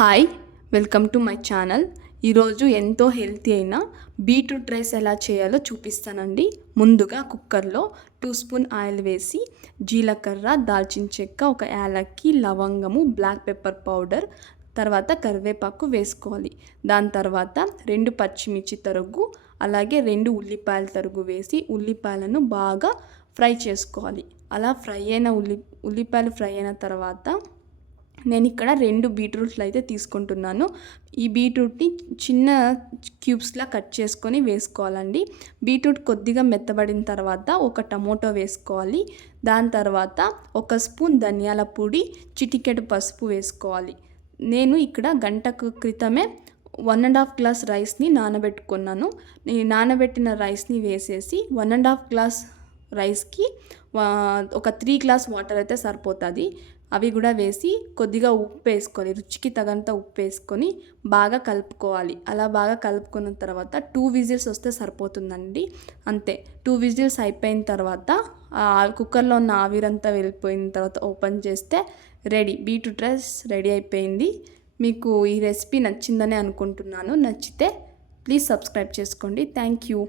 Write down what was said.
Hi, welcome to my channel. ఈరోజు ఎంతో healthy అయిన బీట్రూట్ రైస్ ఎలా చేయాలో చూపిస్తానండి. ముందుగా కుక్కర్లో 2 స్పూన్ ఆయిల్ వేసి జీలకర్ర, దాల్చిన చెక్క, ఒక యాలక్కి, లవంగము, బ్లాక్ పెప్పర్ పౌడర్, తర్వాత కరివేపాకు వేసుకోవాలి. దాని తర్వాత 2 పచ్చిమిర్చి తరుగు, అలాగే 2 ఉల్లిపాయల తరుగు వేసి ఉల్లిపాయలను బాగా ఫ్రై చేసుకోవాలి. అలా ఉల్లిపాయలు ఫ్రై అయిన తర్వాత నేను ఇక్కడ 2 బీట్రూట్లు అయితే తీసుకుంటున్నాను. ఈ బీట్రూట్ని చిన్న క్యూబ్స్లా కట్ చేసుకొని వేసుకోవాలండి. బీట్రూట్ కొద్దిగా మెత్తబడిన తర్వాత ఒక టమోటో వేసుకోవాలి. దాని తర్వాత 1 స్పూన్ ధనియాల పొడి, చిటికెడు పసుపు వేసుకోవాలి. నేను ఇక్కడ గంటకు క్రితమే 1.5 గ్లాస్ రైస్ని నానబెట్టుకున్నాను. ఈ నానబెట్టిన రైస్ని వేసేసి 1.5 గ్లాస్ రైస్కి ఒక 3 గ్లాస్ వాటర్ అయితే సరిపోతుంది. అవి కూడా వేసి కొద్దిగా ఉప్పు వేసుకొని, రుచికి తగినంత ఉప్పు వేసుకొని బాగా కలుపుకోవాలి. అలా బాగా కలుపుకున్న తర్వాత 2 విజిల్స్ వస్తే సరిపోతుందండి. అంతే, 2 విజిల్స్ అయిపోయిన తర్వాత కుక్కర్లో ఉన్న ఆవిరంతా వెళ్ళిపోయిన తర్వాత ఓపెన్ చేస్తే బీట్రూట్ రైస్ రెడీ అయిపోయింది. మీకు ఈ రెసిపీ నచ్చిందని అనుకుంటున్నాను. నచ్చితే ప్లీజ్ సబ్స్క్రైబ్ చేసుకోండి. Thank you.